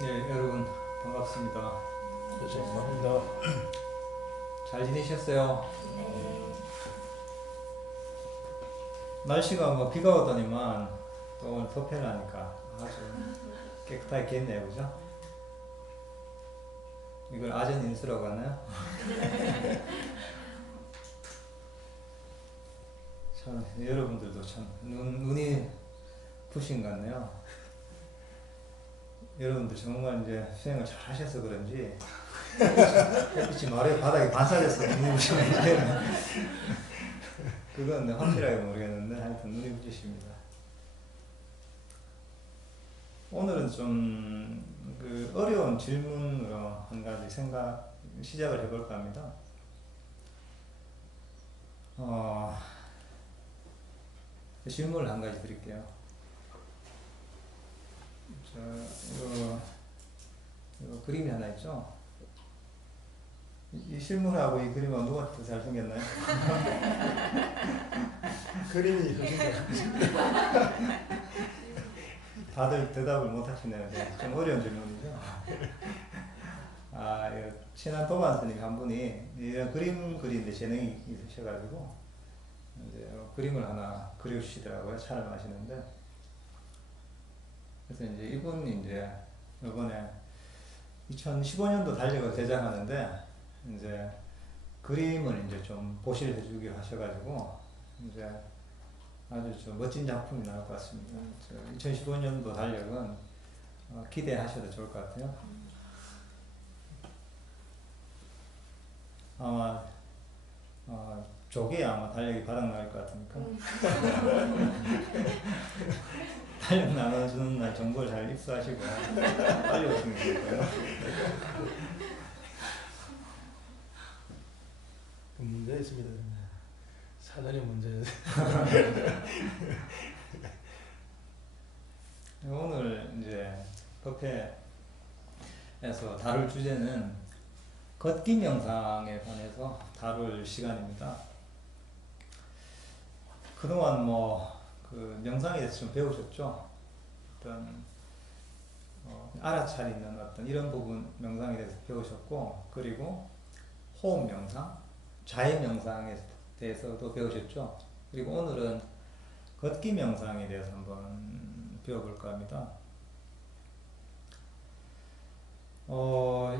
네, 여러분 반갑습니다. 반갑습니다. 잘 지내셨어요? 네. 날씨가 뭐 비가 오더니만 또 오늘 도패를 하니까 아주 깨끗하게 겠네요, 그죠? 이걸 아전 인수라고 하나요? 참 여러분들도 참 눈이 부신 것 같네요. 여러분들 정말 이제 수행을 잘 하셔서 그런지 햇빛이 마루에 바닥에 반사돼서 눈이 부시는데 그건 확실하게 모르겠는데 하여튼 눈이 부시십니다. 오늘은 좀 그 어려운 질문으로 한 가지 시작을 해볼까 합니다. 질문을 한 가지 드릴게요. 이거 그림이 하나 있죠? 이 실물하고 이 그림하고 누가 더 잘생겼나요? 그림이 훨씬 다들 대답을 못 하시네요. 좀 어려운 질문이죠. 친한 도반 스님 한 분이 이런 그림 그리는데 재능이 있으셔가지고 이제 그림을 하나 그려주시더라고요. 차를 마시는데. 그래서 이제 이분이 이제 이번에 2015년도 달력을 제작하는데 이제 그림을 이제 좀 보실 해주기로 하셔가지고 이제 아주 좀 멋진 작품이 나올 것 같습니다. 2015년도 달력은 기대하셔도 좋을 것 같아요. 아마 조기에 아마 달력이 바닥날 것 같으니까 달력 나눠주는 날 정보를 잘 입수하시고 빨리 오시면 되고요. 문제 있습니다. 사전에 문제. 오늘 이제 법회에서 다룰 주제는 걷기 명상에 관해서 다룰 시간입니다. 그동안 그 명상에 대해서 좀 배우셨죠? 어떤 알아차리는 어떤 이런 부분 명상에 대해서 배우셨고, 그리고 호흡 명상, 자해 명상에 대해서도 배우셨죠? 그리고 오늘은 걷기 명상에 대해서 한번 배워볼까 합니다.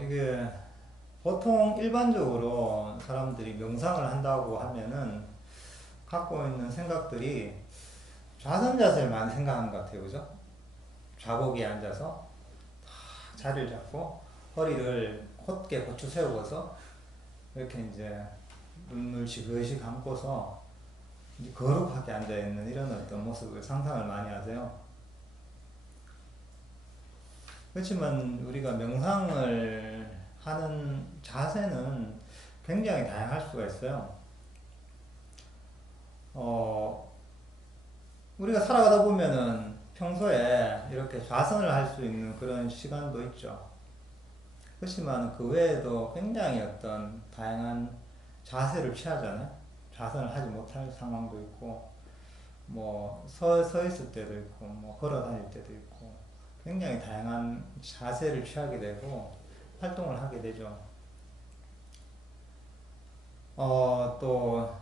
이게 보통 일반적으로 사람들이 명상을 한다고 하면은 갖고 있는 생각들이 좌선 자세를 많이 생각하는 것 같아요. 그죠? 좌복에 앉아서 자리를 잡고 허리를 곧게 고추 세우고서 이렇게 이제 눈을 지그시 감고서 이제 거룩하게 앉아있는 이런 어떤 모습을 상상을 많이 하세요. 그렇지만 우리가 명상을 하는 자세는 굉장히 다양할 수가 있어요. 우리가 살아가다 보면은 평소에 이렇게 좌선을 할 수 있는 그런 시간도 있죠. 그렇지만 그 외에도 굉장히 어떤 다양한 자세를 취하잖아요. 좌선을 하지 못할 상황도 있고, 서 있을 때도 있고, 걸어 다닐 때도 있고, 굉장히 다양한 자세를 취하게 되고, 활동을 하게 되죠. 또,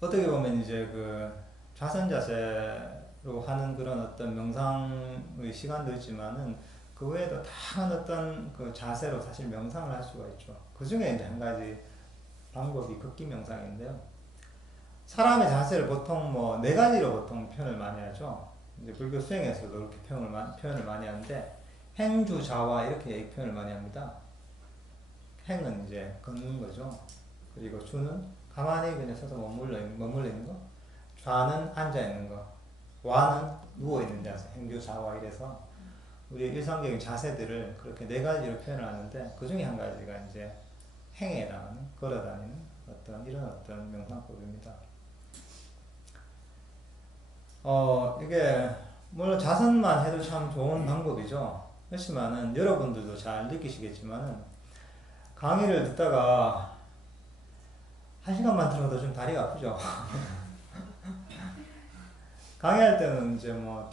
어떻게 보면 이제 그 좌선 자세로 하는 그런 어떤 명상의 시간도 있지만은 그 외에도 다양한 어떤 그 자세로 사실 명상을 할 수가 있죠. 그 중에 이제 한 가지 방법이 걷기 명상인데요. 사람의 자세를 보통 네 가지로 보통 표현을 많이 하죠. 이제 불교 수행에서도 이렇게 표현을 많이 하는데, 행주, 좌와 이렇게 표현을 많이 합니다. 행은 이제 걷는 거죠. 그리고 주는 가만히 그냥 서서 머물러 있는 거. 좌는 앉아 있는 거. 와는 누워 있는 자세. 행주, 좌와 이래서 우리의 일상적인 자세들을 그렇게 네 가지로 표현을 하는데, 그 중에 한 가지가 이제 행에 해당하는, 걸어 다니는 이런 어떤 명상법입니다. 이게 물론 자선만 해도 참 좋은 방법이죠. 그렇지만은 여러분들도 잘 느끼시겠지만은 강의를 듣다가 1시간만 들어도 좀 다리가 아프죠. 강의할 때는 이제 뭐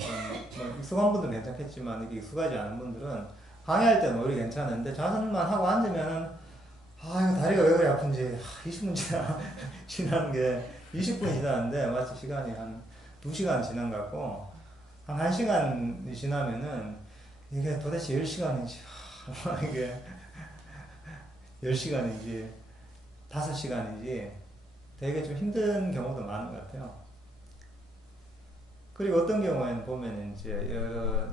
익숙한 분들은 괜찮겠지만 이게 익숙하지 않은 분들은 강의할 때는 오히려 괜찮은데 자선만 하고 앉으면은 이거 다리가 왜 그래 아픈지 20분 지나는 게 20분이 지나는데 마치 시간이 한 2시간 지난 것 같고 한 1시간이 지나면은 이게 도대체 10시간인지 이게 10시간인지 5시간인지 되게 좀 힘든 경우도 많은 것 같아요. 그리고 어떤 경우에는 보면 이제 여러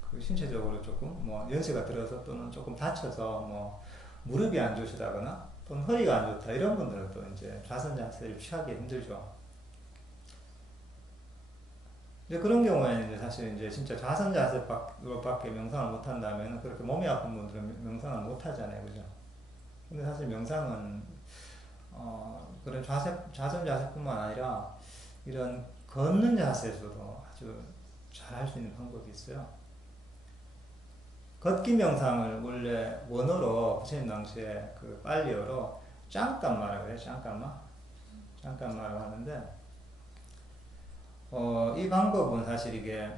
그 신체적으로 조금 뭐 연세가 들어서 또는 조금 다쳐서 뭐 무릎이 안 좋으시다거나 또는 허리가 안 좋다 이런 분들은 또 이제 좌선 자세를 취하기 힘들죠. 이제 그런 경우에는 이제 사실 이제 진짜 좌선 자세로밖에 명상을 못 한다면 그렇게 몸이 아픈 분들은 명상을 못 하잖아요, 그죠? 근데 사실 명상은 그런 좌선 자세뿐만 아니라 이런 걷는 자세에서도 아주 잘 할 수 있는 방법이 있어요. 걷기 명상을 원래 원어로 부처님 당시에 그 빨리어로 짱깐마라고 해요. 짱깐마라고 하는데 이 방법은 사실 이게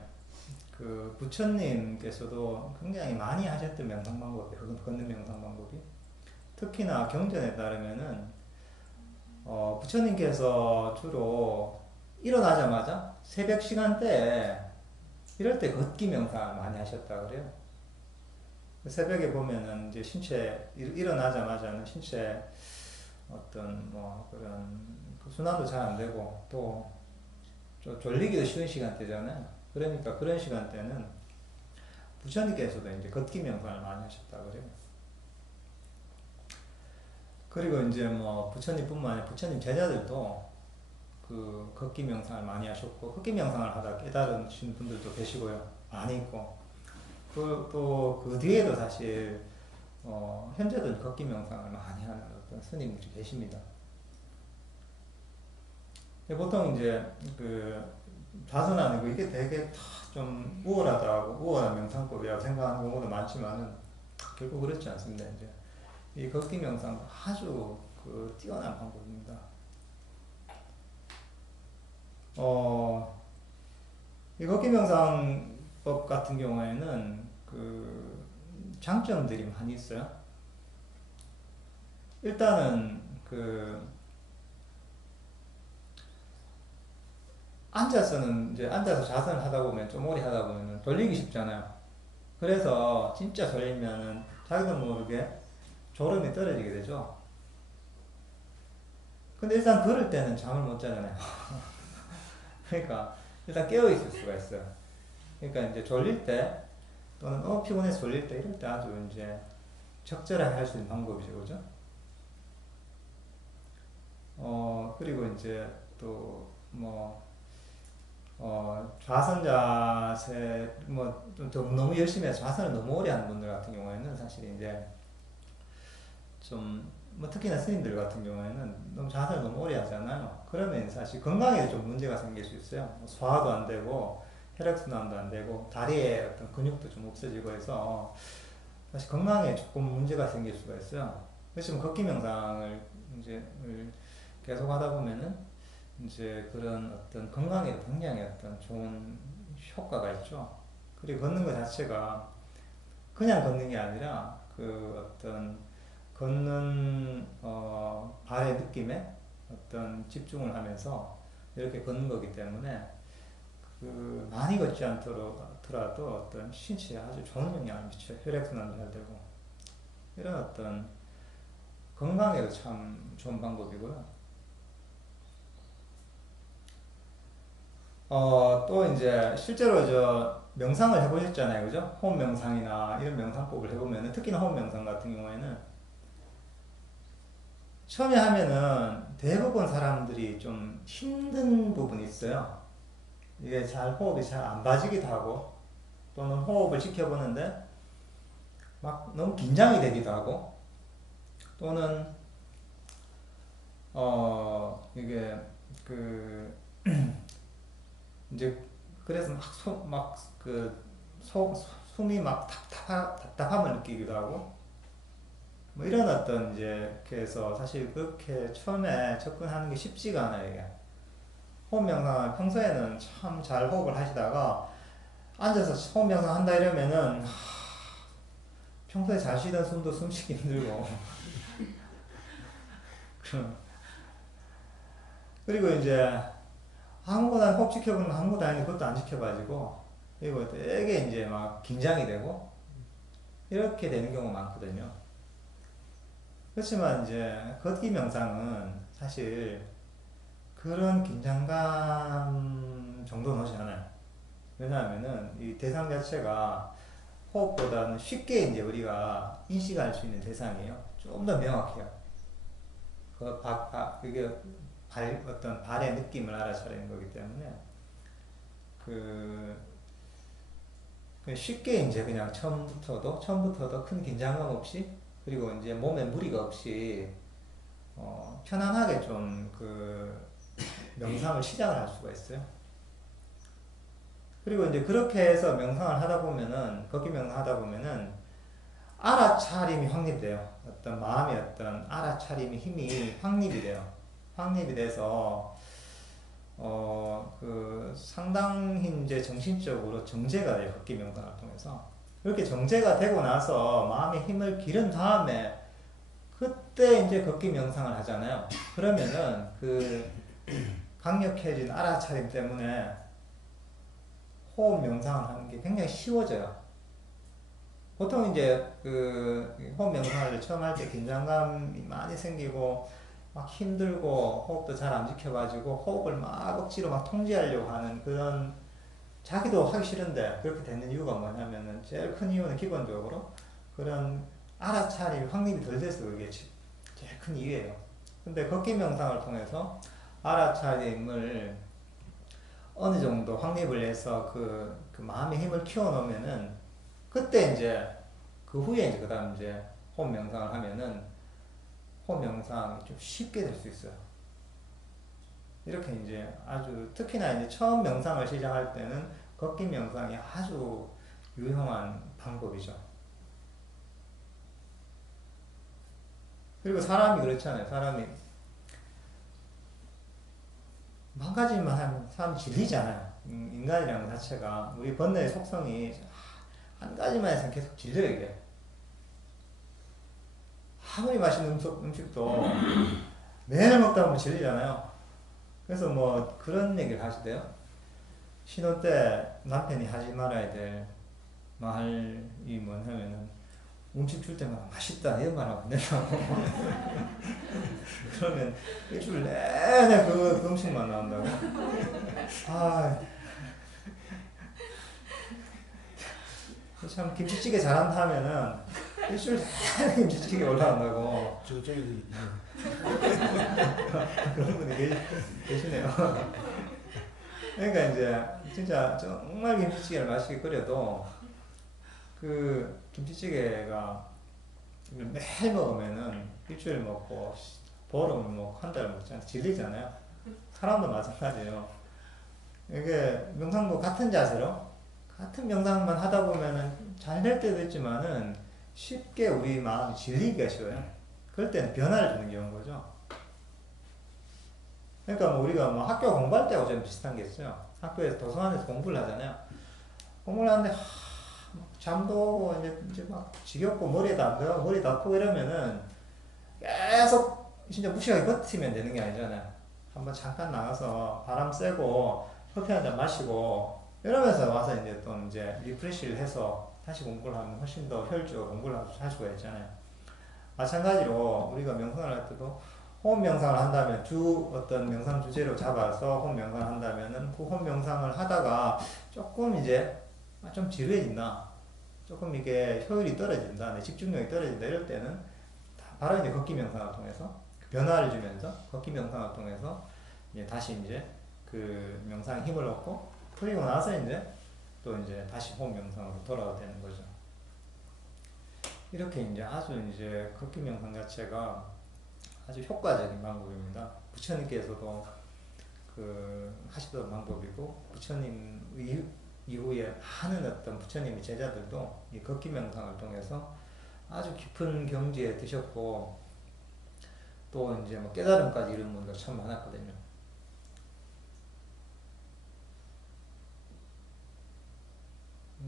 그 부처님께서도 굉장히 많이 하셨던 명상 방법이에요. 걷는 명상 방법이. 특히나 경전에 따르면은 부처님께서 주로 일어나자마자 새벽 시간대에 이럴 때 걷기 명상을 많이 하셨다 그래요. 새벽에 보면은 이제 일어나자마자는 신체 어떤 뭐 그런 순환도 잘 안 되고 또 졸리기도 쉬운 시간대잖아요. 그러니까 그런 시간대는 부처님께서도 이제 걷기 명상을 많이 하셨다 그래요. 그리고 이제 뭐 부처님뿐만 아니라 부처님 제자들도 그 걷기 명상을 많이 하셨고 걷기 명상을 하다 깨달으신 분들도 계시고요. 많이 있고 또 그 뒤에도 사실 현재도 걷기 명상을 많이 하는 어떤 스님들이 계십니다. 보통 이제 그 좌선하는 거 이게 되게 좀 우월한 명상법이라고 생각하는 경우도 많지만은 결국 그렇지 않습니다. 이제 이 걷기 명상도 아주 그 뛰어난 방법입니다. 이 걷기 명상법 같은 경우에는 그 장점들이 많이 있어요. 일단은 그 앉아서 자선을 하다 보면 좀 오래 하다 보면 졸리기 쉽잖아요. 그래서 진짜 졸리면은 자기도 모르게 졸음이 떨어지게 되죠. 근데 일단 그럴 때는 잠을 못 자잖아요. 그러니까 일단 깨어 있을 수가 있어요. 그러니까 이제 졸릴 때 또는 피곤해서 졸릴 때 이럴 때 아주 이제 적절하게 할 수 있는 방법이죠, 그죠? 그리고 이제 또 좌선 자세 너무 열심히 해서 좌선을 너무 오래 하는 분들 같은 경우에는 사실 이제 특히나 스님들 같은 경우에는 너무 자세를 너무 오래 하잖아요. 그러면 사실 건강에 좀 문제가 생길 수 있어요. 소화도 안 되고 혈액순환도 안 되고 다리에 어떤 근육도 좀 없어지고 해서 사실 건강에 조금 문제가 생길 수가 있어요. 그래서 걷기 명상을 이제 계속 하다 보면은 이제 그런 어떤 건강에 굉장히 어떤 좋은 효과가 있죠. 그리고 걷는 것 자체가 그냥 걷는 게 아니라 그 어떤 걷는 발의 느낌에 어떤 집중을 하면서 이렇게 걷는 거기 때문에 그 많이 걷지 않더라도 어떤 신체에 아주 좋은 영향을 미쳐요. 혈액순환도 잘 되고 이런 어떤 건강에도 참 좋은 방법이고요. 또 이제 실제로 명상을 해보셨잖아요, 그죠? 호흡 명상이나 이런 명상법을 해보면 특히나 호흡 명상 같은 경우에는 처음에 하면은 대부분 사람들이 좀 힘든 부분이 있어요. 이게 호흡이 잘 안 봐지기도 하고 또는 호흡을 지켜보는데 막 너무 긴장이 되기도 하고 또는 이게 이제 그래서 숨이 막 답답함을 느끼기도 하고 뭐 이런 어떤 이제 그래서 사실 그렇게 처음에 접근하는 게 쉽지가 않아요. 이게 호흡 명상을 평소에는 참 잘 호흡을 하시다가 앉아서 호흡 명상 한다 이러면은 평소에 잘 쉬던 숨도 숨쉬기 힘들고 그리고 이제 아무거나 호흡 지켜보는 거 아무것도 아닌데 그것도 안 지켜가지고 그리고 되게 이제 막 긴장이 되고 이렇게 되는 경우가 많거든요. 그렇지만 이제 걷기 명상은 사실 그런 긴장감 정도는 오지 않아요. 왜냐하면은 이 대상 자체가 호흡보다는 쉽게 이제 우리가 인식할 수 있는 대상이에요. 좀 더 명확해요. 그게 어떤 발의 느낌을 알아차리는 거기 때문에 그 쉽게 이제 그냥 처음부터도 큰 긴장감 없이 그리고 이제 몸에 무리가 없이 편안하게 좀 그 명상을 시작을 할 수가 있어요. 그리고 이제 그렇게 해서 명상을 하다 보면은 걷기 명상 하다 보면은 알아차림이 확립돼요. 어떤 마음의 어떤 알아차림의 힘이 확립이 돼요. 확립이 돼서 상당히 이제 정신적으로 정제가 돼요. 걷기 명상을 통해서. 그렇게 정제가 되고 나서 마음의 힘을 기른 다음에 그때 이제 걷기 명상을 하잖아요. 그러면은 그 강력해진 알아차림 때문에 호흡 명상을 하는 게 굉장히 쉬워져요. 보통 이제 그 호흡 명상을 처음 할 때 긴장감이 많이 생기고 막 힘들고 호흡도 잘 안 지켜가지고 호흡을 막 억지로 막 통제하려고 하는 그런 자기도 하기 싫은데 그렇게 되는 이유가 뭐냐면은 제일 큰 이유는 기본적으로 그런 알아차림이 확립이 덜 돼서 그게 제일 큰 이유예요. 근데 걷기 명상을 통해서 알아차림을 어느 정도 확립을 해서 그 마음의 힘을 키워놓으면은 그때 이제 그 후에 이제 그다음 이제 호흡 명상을 하면은 호흡 명상이 좀 쉽게 될 수 있어요. 이렇게 이제 아주 특히나 이제 처음 명상을 시작할 때는 걷기 명상이 아주 유용한 방법이죠. 그리고 사람이 그렇잖아요. 사람이 한 가지만 하면 사람이 질리잖아요. 인간이라는 것 자체가 우리 본래의 속성이 한 가지만 해서 계속 질려요. 이게 아무리 맛있는 음식도 매일 먹다 보면 질리잖아요. 그래서 뭐 그런 얘기를 하시대요. 신혼 때 남편이 하지 말아야 될 말이 뭐냐면은 음식 줄 때마다 맛있다 이런 말 하면 안 된다고. 그러면 일주일 내내 그 음식만 나온다고. 아, 참 김치찌개 잘한다 하면은 일주일 내내 김치찌개 올라온다고. 저기 그런 분이 계시네요. 그러니까 이제 진짜 정말 김치찌개를 맛있게 끓여도 그 김치찌개가 매일 먹으면은 일주일 먹고 보름 먹고 한 달 먹지 않아 질리잖아요. 사람도 마찬가지예요. 이게 명상도 같은 자세로 같은 명상만 하다 보면은 잘 될 때도 있지만은 쉽게 우리 마음이 질리기가 쉬워요. 그럴 때는 변화를 주는 게 좋은 거죠. 그러니까 뭐 우리가 뭐 학교 공부할 때하고 좀 비슷한 게 있어요. 학교에서 도서관에서 공부를 하잖아요. 공부를 하는데 잠도 오고 이제 막 지겹고 머리에도 안 들어가고 머리도 아프고 이러면은 계속 진짜 무시하게 버티면 되는 게 아니잖아요. 한번 잠깐 나가서 바람 쐬고 커피 한 잔 마시고 이러면서 와서 이제 또 이제 리프레시를 해서 다시 공부를 하면 훨씬 더 효율적으로 공부를 할 수가 있잖아요. 마찬가지로 우리가 명상을 할 때도 호흡 명상을 한다면 어떤 명상 주제로 잡아서 호흡 명상을 한다면은 그 호흡 명상을 하다가 조금 이제 좀 지루해진다. 조금 이게 효율이 떨어진다. 내 집중력이 떨어진다. 이럴 때는 바로 이제 걷기 명상을 통해서 변화를 주면서 걷기 명상을 통해서 이제 다시 이제 그 명상에 힘을 얻고 그리고 나서 이제 또 이제 다시 호흡 명상으로 돌아야 되는 거죠. 이렇게 이제 아주 이제 걷기 명상 자체가 아주 효과적인 방법입니다. 부처님께서도 그 하시던 방법이고 부처님 이후에 많은 어떤 부처님의 제자들도 이 걷기 명상을 통해서 아주 깊은 경지에 드셨고 또 이제 뭐 깨달음까지 이룬 분들 참 많았거든요.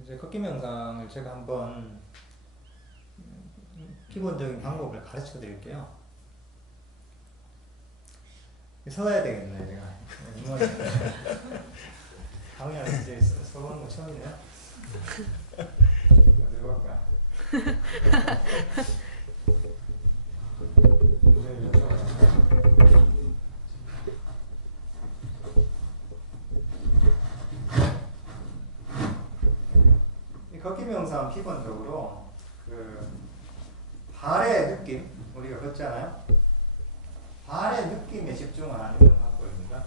이제 걷기 명상을 제가 한번 기본적인 방법을 가르쳐 드릴게요. 서야 되겠네, 제가. 강의할 때 서보는 거 처음이네요. 어디로 갈까? 이 걷기 명상 기본적으로 그 발의 느낌, 우리가 걷잖아요. 발의 느낌에 집중을 하는 명상법입니다.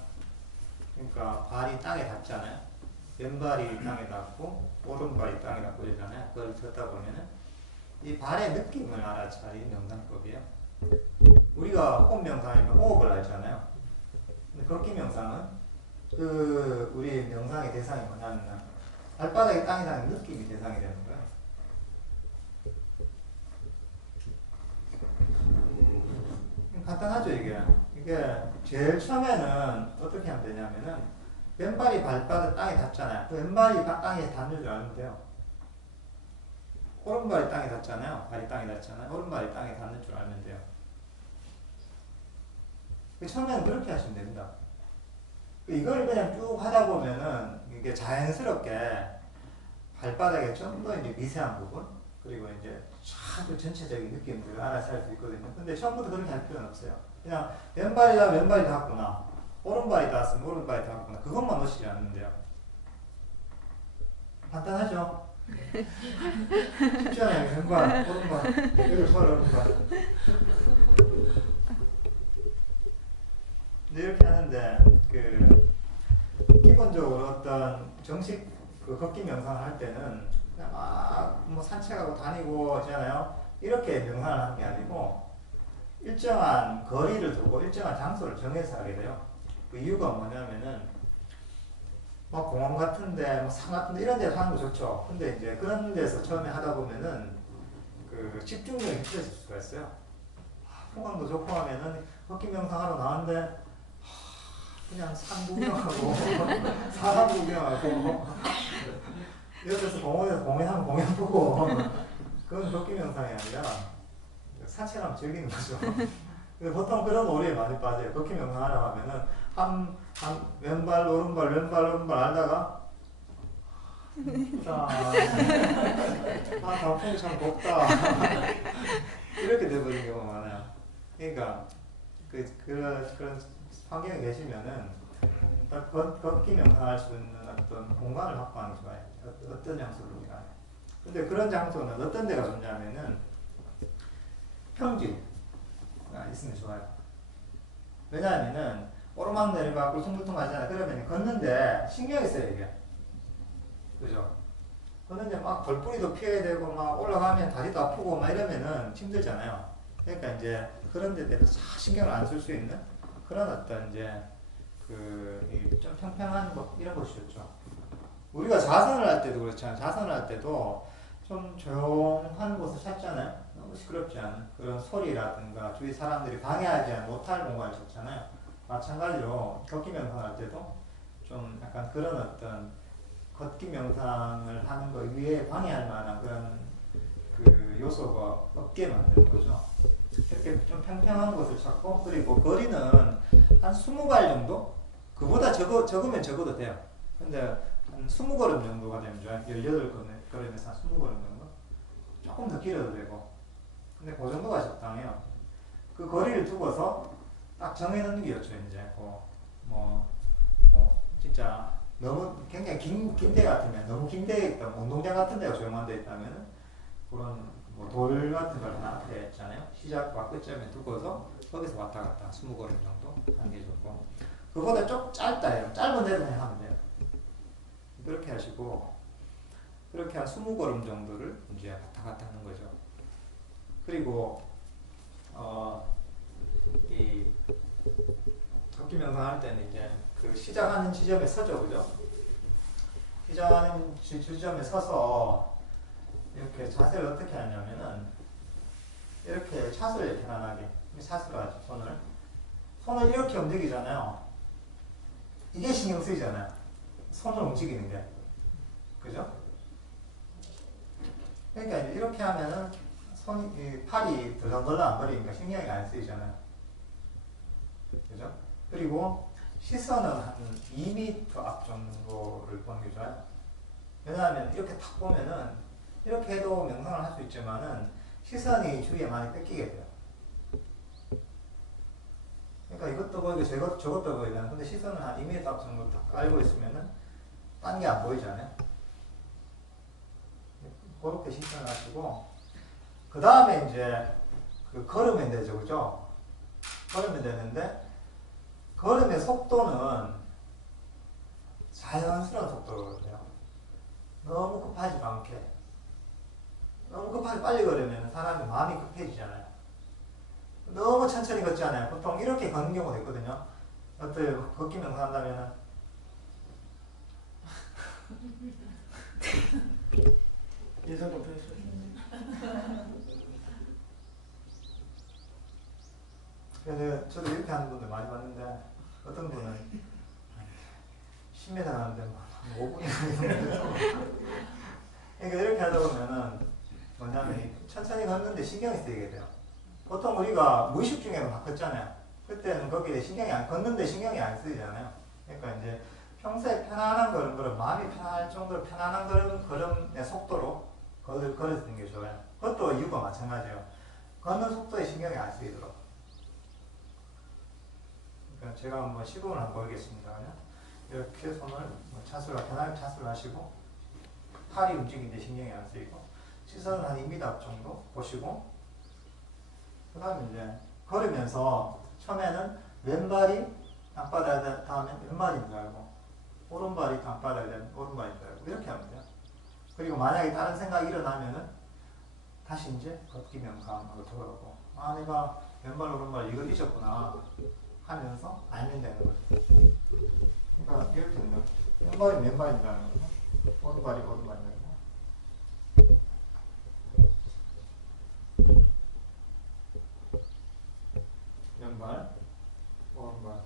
그러니까 발이 땅에 닿잖아요. 왼발이 땅에 닿고 오른발이 땅에 닿고 이러잖아요. 그걸 걷다 보면은 이 발의 느낌을 알아차리는 명상법이에요. 우리가 호흡 명상이면 호흡을 알잖아요. 근데 걷기 명상은 그 우리 명상의 대상이 뭐냐면 발바닥에 땅에 닿는 느낌이 대상이 되는 거예요. 간단하죠, 이게. 이게 제일 처음에는 어떻게 하면 되냐면은 왼발이 발바닥 땅에 닿잖아요. 그 왼발이 땅에 닿는 줄 알면 돼요. 오른발이 땅에 닿잖아요. 발이 땅에 닿잖아요. 오른발이 땅에 닿는 줄 알면 돼요. 처음에는 그렇게 하시면 됩니다. 이걸 그냥 쭉 하다 보면은 이게 자연스럽게 발바닥에 좀 더 이제 미세한 부분, 그리고 이제 쫙 전체적인 느낌들을 알아서 할 수 있거든요. 근데 처음부터 그렇게 할 필요는 없어요. 그냥 왼발이다 왼발이 닿았구나, 오른발이 닿았으면 오른발이 닿았구나, 그것만 놓치지 않으면 돼요. 간단하죠? 쉽지 않아요. 왼발, 오른발, 왼발, 오른발. 근데 이렇게 하는데 그 기본적으로 어떤 정식 그 걷기 명상을 할 때는 그냥 막 뭐 산책하고 다니고 하잖아요. 이렇게 명상을 하는 게 아니고 일정한 거리를 두고 일정한 장소를 정해서 하게 돼요. 그 이유가 뭐냐면은 뭐 공원 같은데 뭐 산 같은데 이런 데서 하는 거 좋죠. 근데 이제 그런 데서 처음에 하다 보면은 그 집중력이 흐트러질 수가 있어요. 풍광도 좋고 하면은 걷기 명상하러 나왔는데 그냥 산 구경하고 사람 구경하고 여기서 공원에서 공연하면 공연 보고 그건 걷기 명상이 아니라 산책하면 즐기는 거죠. 보통 그런 오류에 많이 빠져요. 걷기 명상하려 하면은 한 왼발 오른발 왼발 오른발 알다가 단풍이 참 곱다 이렇게 돼버리는 경우가 많아요. 그러니까 그런 환경에 계시면은 걷기 명상할 수 있는 어떤 공간을 확보하는 게 좋아요. 어떤 장소든지 간에. 근데 그런 장소는 어떤 데가 좋냐면은 평지가 있으면 좋아요. 왜냐하면은 오르막 내리막 울퉁불퉁 하잖아요. 그러면 걷는데 신경이 써요, 이게. 그죠? 걷는데 막 벌뿌리도 피해야 되고 막 올라가면 다리도 아프고 막 이러면은 힘들잖아요. 그러니까 이제 그런 데 대해서 신경을 안 쓸 수 있는 그런 어떤 이제 좀 평평한 거 이런 것이 좋죠. 우리가 자선을 할 때도 그렇잖아요. 자선을 할 때도 좀 조용한 곳을 찾잖아요. 너무 시끄럽지 않은 그런 소리라든가 주위 사람들이 방해하지 못할 공간을 찾잖아요. 마찬가지로 걷기 명상할 때도 좀 약간 그런 어떤 걷기 명상을 하는 거 위에 방해할 만한 그런 그 요소가 없게 만드는 거죠. 이렇게 좀 평평한 곳을 찾고, 그리고 거리는 한 20발 정도? 그보다 적으면 적어도 돼요. 근데 한 20걸음 정도가 되면 좋아요. 18걸음에서 한 20걸음 정도? 조금 더 길어도 되고. 근데 그 정도가 적당해요. 그 거리를 두고서 딱 정해놓는 게 좋죠, 이제. 진짜 너무 굉장히 긴 데 같으면, 너무 긴 데에 있다, 운동장 같은 데가 조용한 데 있다면, 그런 돌 같은 걸 하나 앞에 있잖아요. 시작과 끝점에 두고서 거기서 왔다 갔다 20걸음 정도 하는 게 좋고, 그보다 좀 짧다, 짧은 데로 그냥 하면 돼요. 그렇게 하시고, 그렇게 한 20걸음 정도를 이제 왔다 갔다 하는 거죠. 그리고 이 걷기 명상할 때는 이제 그 시작하는 지점에 서죠, 그죠? 시작하는 지점에 서서 이렇게 자세를 어떻게 하냐면은 이렇게 차스를 편안하게 차스를 하죠. 손을 이렇게 움직이잖아요. 이게 신경 쓰이잖아요. 손을 움직이는 게, 그죠? 그러니까 이제 이렇게 하면은 팔이 덜렁덜렁 안 거리니까 신경이 안 쓰이잖아요. 그죠? 그리고 시선은 한 2m 앞 정도를 보는 게 좋아요. 왜냐하면 이렇게 탁 보면은 이렇게 해도 명상을 할 수 있지만은 시선이 주위에 많이 뺏기게 돼요. 그러니까 이것도 보이고 저것도 보이잖아요. 근데 시선을 한 2m 앞 정도 딱 깔고 있으면은 딴 게 안 보이잖아요. 그렇게 시선을 하시고, 그 다음에 이제 그 걸으면 되죠, 그죠? 걸으면 되는데, 걸음의 속도는 자연스러운 속도거든요. 너무 급하지도 않게. 너무 급하게 빨리 걸으면 사람이 마음이 급해지잖아요. 너무 천천히 걷잖아요. 보통 이렇게 걷는 경우도 있거든요. 어때요? 걷기 명상한다면은 예상 못했어요. 그래서 저도 이렇게 하는 분들 많이 봤는데 어떤 분은 10m 가는데 한 5분이나 그러니까 이렇게 하다 보면은 뭐냐면 천천히 걷는데 신경이 쓰이게 돼요. 보통 우리가 무의식 중에는 막 걷잖아요. 그때는 거기에 걷는데 신경이 안 쓰이잖아요. 그러니까 이제 평소에 편안한 걸음, 마음이 편할 정도로 편안한 걸음의 속도로 걸어주는 게 좋아요. 그것도 이유가 마찬가지예요. 걷는 속도에 신경이 안 쓰이도록. 그러니까 제가 한번 시범을 한번 보이겠습니다. 이렇게 손을 편하게 차스를 하시고, 팔이 움직이는데 신경이 안 쓰이고, 시선은 한 2m 앞 정도 보시고, 그 다음에 이제 걸으면서 처음에는 왼발이 땅바닥에 닿으면 왼발인 줄 알고, 오른발이 땅바닥에 닿으면 오른발인 줄 알고, 이렇게 하면 돼요. 그리고 만약에 다른 생각이 일어나면은 다시 이제 걷기 명상으로 돌아오고, 아, 내가 왼발, 오른발 이걸 잊었구나 하면서 알면 되는 거죠. 그러니까 이렇게 되면 왼발이 왼발인다는 거죠. 오른발이 오른발인다는 거. 왼발, 오른발.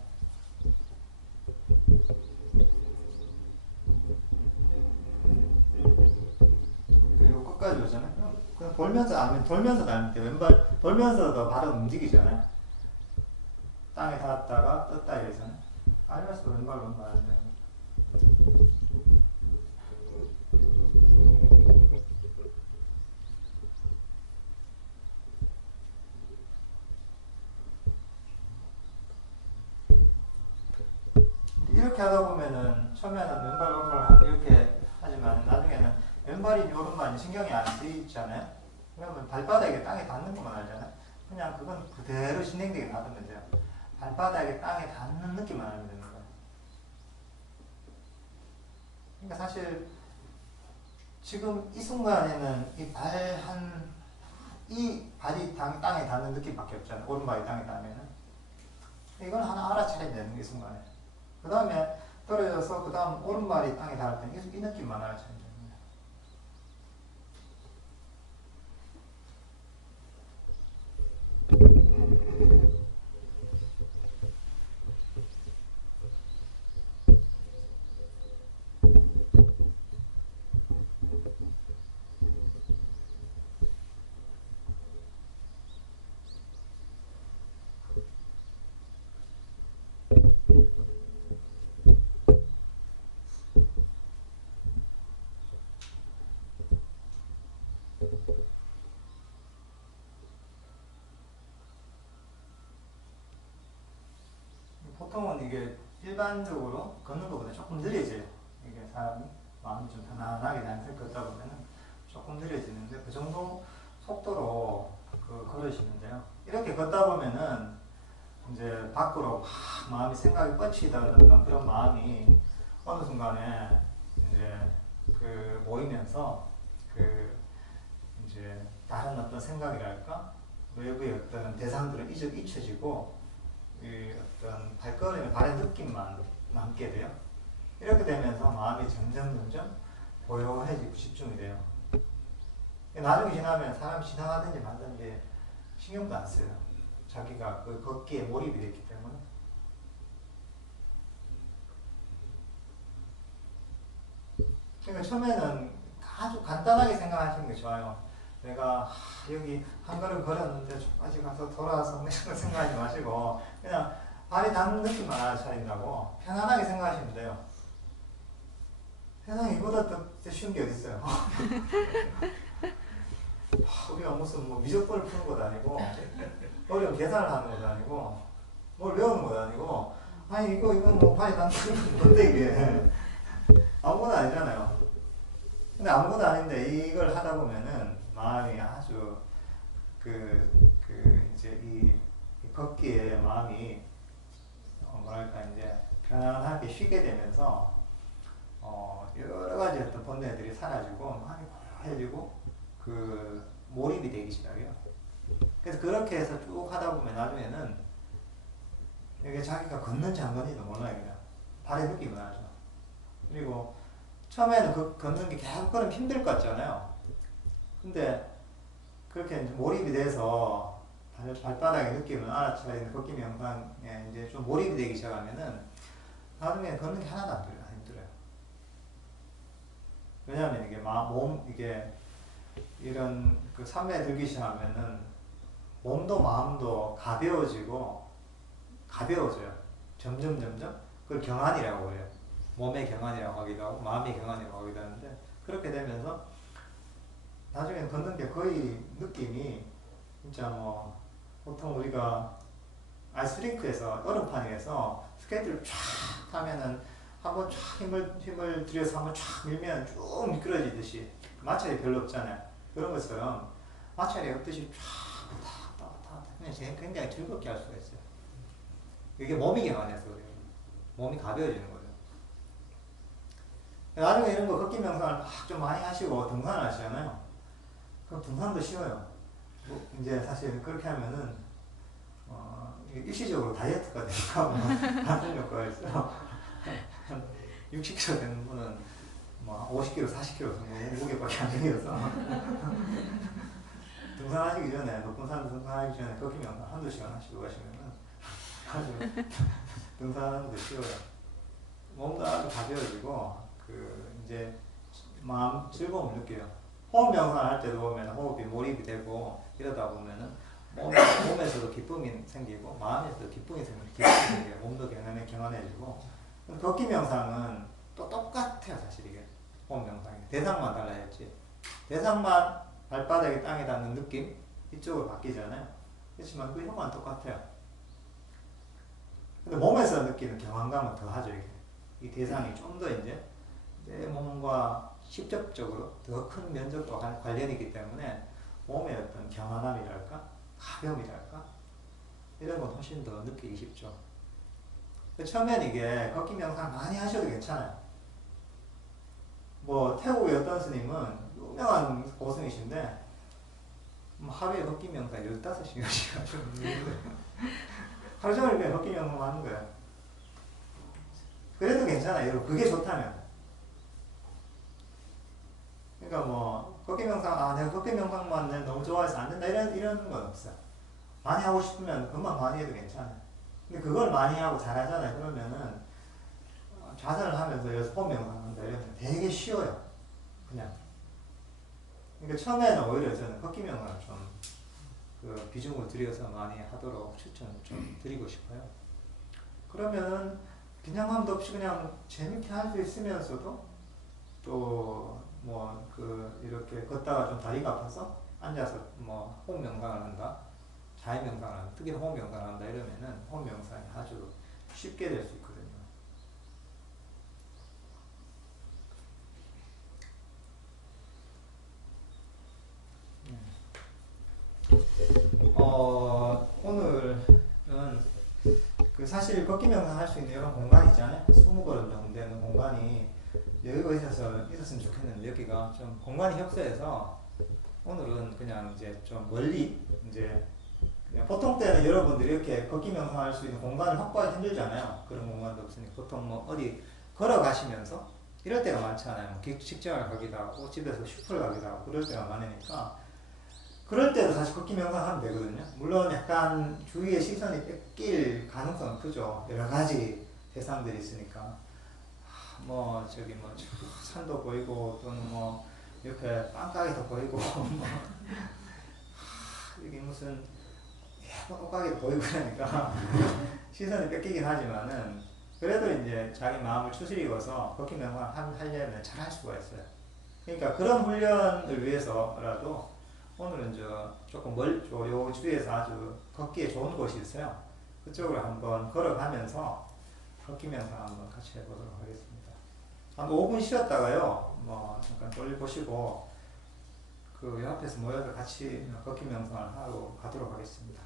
그리고 끝까지 오잖아요. 그냥 돌면서 알면 돼요. 왼발 돌면서도 발은 움직이잖아요. 땅에 닿았다가 떴다 이래서는 알면서 왼발 오른발 하는 거예요. 이렇게 하다 보면은 처음에는 왼발 오른발 이렇게 하지만 나중에는 왼발이 오른발이 신경이 안 쓰이잖아요. 그러면 발바닥에 땅에 닿는 것만 알잖아요. 그냥 그건 그대로 진행되게 놔두면 돼요. 발바닥에 땅에 닿는 느낌만 알면 되는 거예요. 그러니까 사실 지금 이 순간에는 이 발이 땅에 닿는 느낌밖에 없잖아요. 오른발이 땅에 닿으면은. 이건 하나 알아차려야 되는 게 이 순간에. 그 다음에 떨어져서 그 다음 오른발이 땅에 닿을 때 이 느낌만 알아차려야 됩니다. 보통은 이게 일반적으로 걷는 것보다 조금 느려져요. 이게 사람이 마음이 좀 편안하게 자연스럽게 걷다 보면은 조금 느려지는데 그 정도 속도로 걸으시는데요. 이렇게 걷다 보면은 이제 밖으로 막 마음이 생각이 뻗치던 그런 마음이 어느 순간에 이제 모이면서 이제 다른 어떤 생각이랄까 외부의 어떤 대상들은 잊혀지고 이 어떤 발의 느낌만 남게 돼요. 이렇게 되면서 마음이 점점 고요해지고 집중이 돼요. 나중에 지나면 사람이 지나가든지 말든지 신경도 안 써요. 자기가 그 걷기에 몰입이 됐기 때문에. 그러니까 처음에는 다 아주 간단하게 생각하시는 게 좋아요. 내가 여기 한 걸음 걸었는데 저까지 가서 돌아와서 뭐 이런 거 생각하지 마시고 그냥 발이 닿는 느낌만 알아차린다고 편안하게 생각하시면 돼요. 세상에 이보다 더 쉬운 게 어딨어요. 우리가 무슨 뭐 미적분을 푸는 것도 아니고 어려운 계산을 하는 것도 아니고 뭘 외우는 것도 아니고 아니 이거 뭐 발이 닿는 건 뭔데 이게 아무것도 아니잖아요. 근데 아무것도 아닌데 이걸 하다 보면은 마음이 아주 이제 이 걷기에 마음이 뭐랄까 이제 편안하게 쉬게 되면서 여러 가지 어떤 번뇌들이 사라지고 마음이 고요해지고 몰입이 되기 시작해요. 그래서 그렇게 해서 쭉 하다 보면 나중에는 이게 자기가 걷는지 안 걷는지도 몰라요. 그냥 발의 느낌은 알죠. 그리고 처음에는 걷는 게 계속 걸으면 힘들 것 같잖아요. 근데 그렇게 이제 몰입이 돼서 발바닥의 느낌을 알아차리는 걷기 명상에 이제 좀 몰입이 되기 시작하면은 나중에 걷는 게 하나도 안 힘들어요. 왜냐하면 이게 이런 산매에 들기 시작하면은 몸도 마음도 가벼워져요. 점점. 그걸 경안이라고 그래요. 몸의 경안이라고 하기도 하고 마음의 경안이라고 하기도 하는데 그렇게 되면서 나중에 걷는 게 거의 느낌이 진짜 뭐 보통 우리가 아이스링크에서 얼음판 위에서 스케이트를 쫙 하면은 한번 쫙 힘을 들여서 한번 쫙 밀면 쭉 미끄러지듯이 마찰이 별로 없잖아요. 그런 것처럼 마찰이 없듯이 쫙 그냥 굉장히 즐겁게 할 수가 있어요. 이게 몸이 경안해서 그래요. 몸이 가벼워지는 거죠. 나중에 이런 거 걷기 명상을 막 좀 많이 하시고 등산을 하시잖아요. 그럼 등산도 쉬워요. 이제 사실 그렇게 하면은 일시적으로 다이어트가 되니까 같은 효과가 있어요. 한 60kg 되는 분은 뭐 50kg, 40kg 정도 무게밖에 안 되어서 등산하시기 전에 높은 산 등산하기 전에 걷기 명상 한두 시간 하시고 가시면은 아주 등산도 쉬워요. 몸도 아주 가벼워지고 이제 마음 즐거움을 느껴요. 호흡 명상을 할 때도 보면 호흡이 몰입이 되고 이러다 보면은 몸에서도 기쁨이 생기고 마음에서도 기쁨이 생겨요. 몸도 경안해지고. 걷기 명상은 또 똑같아요. 사실 이게 호흡 명상이 대상만 달라졌지. 대상만 발바닥에 땅에 닿는 느낌 이쪽으로 바뀌잖아요. 그렇지만 그 효과는 똑같아요. 근데 몸에서 느끼는 경안감은 더 하죠. 이 대상이 좀 더 이제 내 몸과 직접적으로 더 큰 면적과 관련이 있기 때문에 몸의 어떤 경안함이랄까 가벼움이랄까 이런 건 훨씬 더 느끼기 쉽죠. 처음엔 이게 걷기 명상 많이 하셔도 괜찮아요. 뭐 태국의 어떤 스님은 유명한 고승이신데 하루에 걷기 명상 15시간씩 하시는 하루 종일 그냥 걷기 명상 하는 거예요. 그래도 괜찮아요. 여러분 그게 좋다면. 그러니까 뭐 걷기 명상 내가 걷기 명상만 너무 좋아해서 안 된다 이런 건 없어요. 많이 하고 싶으면 금방 많이 해도 괜찮아요. 근데 그걸 많이 하고 잘하잖아요. 그러면은 자세를 하면서 호흡 명상한다 이러면 되게 쉬워요. 그냥. 그러니까 처음에는 오히려 저는 걷기 명상을 좀 비중을 들여서 많이 하도록 추천을 좀 드리고 싶어요. 그러면은 긴장감도 없이 그냥 재밌게 할 수 있으면서도 또 뭐 이렇게 걷다가 좀 다리가 아파서 앉아서 뭐 호흡 명상을 한다, 자유 명상을 한다, 특히 호흡 명상을 한다 이러면은 호흡 명상이 아주 쉽게 될 수 있거든요. 오늘은 사실 걷기 명상 할 수 있는 이런 공간이 있잖아요. 20걸음 정도 되는 공간이 여기가 있었으면 좋겠는데 여기가 좀 공간이 협소해서 오늘은 그냥 이제 좀 멀리 이제 그냥 보통 때는 여러분들이 이렇게 걷기 명상할 수 있는 공간을 확보하기 힘들잖아요. 그런 공간도 없으니까 보통 뭐 어디 걸어가시면서 이럴 때가 많잖아요. 뭐 직장을 가기도 하고 집에서 슈퍼를 가기도 하고 그럴 때가 많으니까 그럴 때도 사실 걷기 명상하면 되거든요. 물론 약간 주위의 시선이 뺏길 가능성은 크죠. 여러 가지 대상들이 있으니까. 뭐 산도 보이고 또는 뭐 옆에 빵가게도 보이고 뭐 이게 무슨 예쁜 옷가게도 보이고 그러니까 시선이 뺏기긴 하지만은 그래도 이제 자기 마음을 추스리고서 걷기 명상을 하려면 잘 할 수가 있어요. 그러니까 그런 훈련을 위해서라도 오늘은 조금 요 주위에서 아주 걷기에 좋은 곳이 있어요. 그쪽으로 한번 걸어가면서 걷기 명상 한번 같이 해보도록 하겠습니다. 한 5분 쉬었다가요, 뭐 잠깐 볼일 보시고 그 옆에서 모여서 같이 걷기 명상을 하고 가도록 하겠습니다.